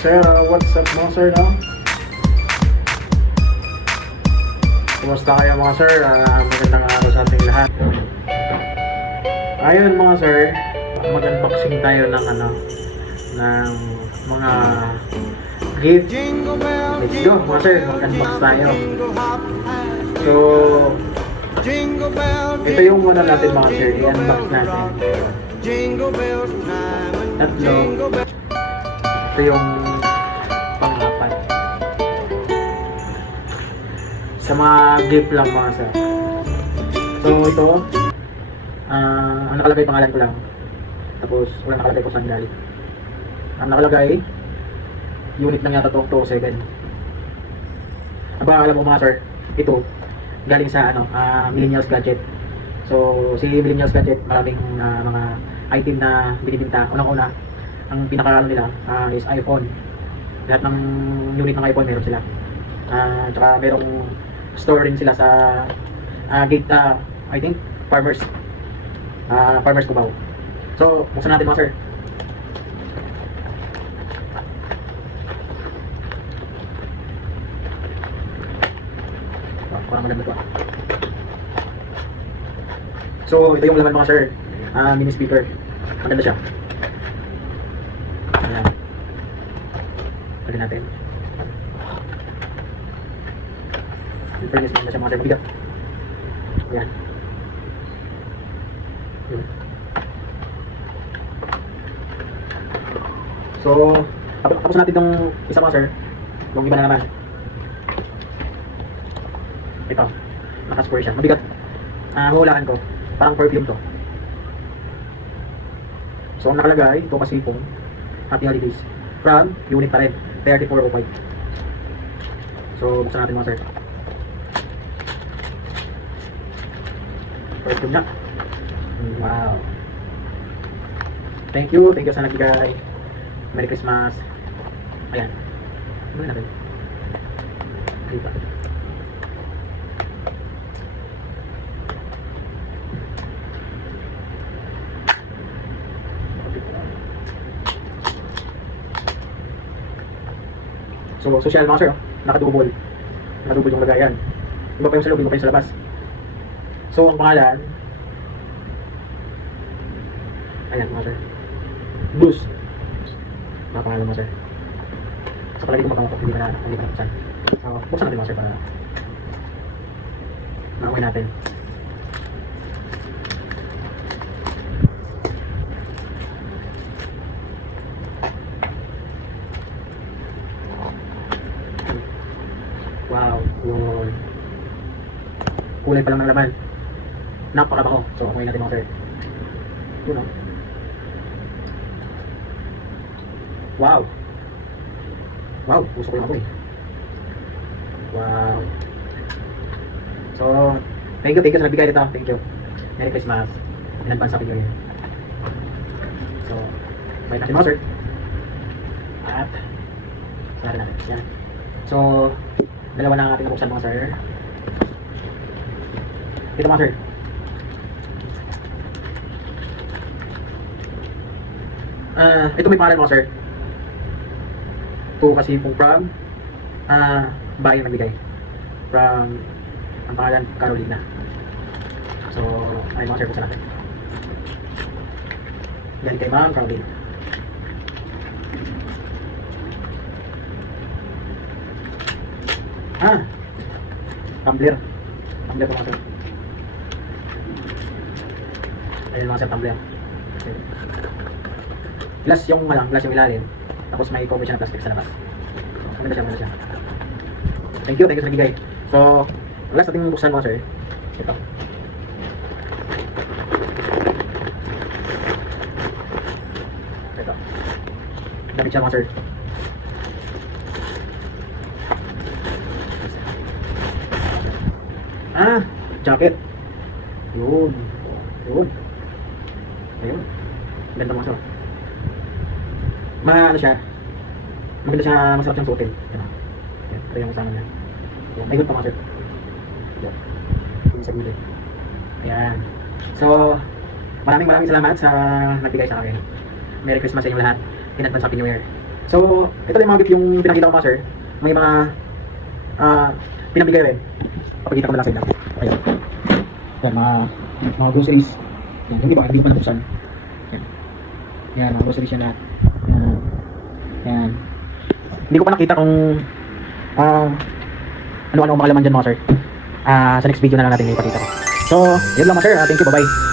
Sir, what's up mga sir, no? Kumusta kayo mga sir? Magandang araw sa ating lahat. Ayun mga sir, mag-unboxing tayo ng ng mga gift. Let's go mga sir, mag-unbox tayo. So, ito yung natin mga sir, i-unbox natin. Tatlo. Ito yung pang-apat. Sa mga gift lang mga sir. So ito, ang nakalagay pangalan ko lang. Tapos wala nakalagay ko saan galing. Ang nakalagay, unit lang yata to 207. Aba, alam mo mga sir, ito galing sa Millennials Gadget. So si Millennials Gadget, maraming mga item na binibinta. Unang-una, ang pinaka nila is iPhone. Lahat ng unit ng iPhone meron sila. Tsaka merong store rin sila sa gate, I think Farmers Cubao. So buksan natin mga sir. Parang maganda to. So ito yung laman mga sir. Mini speaker. Maganda siya. Ayan. Pwede natin. Fairness naman siya mga sir. Mabigat. Ayan. So, tapos natin itong isa mga sir. Yung iba na naman. Ito. Naka-square siya. Mabigat. Mahulaan ko. Parang perfume to. So, ang nakalagay, ito kasi pong Happy Holidays. From unit pa rin. 3405. So, buksan natin mga sir. Perfume na. Wow. Thank you sa nagbigay. Merry Christmas. Ayan. Ano natin? Dito. So, social mga sir, nakadubol yung lagayan. Iba pa yung sa loob, iba pa yung sa labas. So, ang pangalan, ayan mga sir, Boost. Mga pangalan mga sir. Sa palagi ko makakapag, hindi ka nakapagsan. So, buksan natin mga sir para nauwi natin. Wow, yun. Kulay pa lang ng laman. Napakabango. So, amoy natin mga sir. Yun o. Wow. Wow, gusto ko yung amoy. Wow. So, thank you sa nagbigay dito. Thank you. Merry Christmas. In advance happy New Year. So, bye natin mga sir. At, sarap natin. Yan. So, dalawa na ang ating nabuksan mga sir. Ito mga sir. Ito may pangalan mga sir. Ito kasi pong from bahay nagbigay. From ang pangalan Carolina. So, ay mga sir, buksan natin. Galing kay Ma'am Carolina. Tumbler. Tumbler po mga sir. Ayun mga sir, tumbler. Okay. Glass yung ilalim. Tapos may cover siya na plastic sa labas. Maganda siya. Thank you sa nabigay. So, last nating buksan mga sir. Ito. Gamit siya mga sir. Jacket. Yun. Ayun. Ganda mga sir. Maganda siya, masarap siyang suotin. Ito yung kasama niya. Ayun pa mga sir. Yung sa gilid. Ayan. So, maraming salamat sa nagbigay sa akin. Merry Christmas sa inyo lahat. In advance Happy New Year. So, ito lang yung mga gift yung pinakita ko mga sir. May mga pinamigay rin. Papakita ko na lang sa inyo. Ayan. Yan, mga groceries. Yan, yung iba, hindi ko pa nabuksan. Yan. Yan, mga groceries yan lahat. Yan. Yan. Hindi ko pa nakita kung ano-ano ang mga laman dyan mga sir. Sa next video na lang natin ipakita ko. So, yun lang mga sir. Thank you, bye-bye.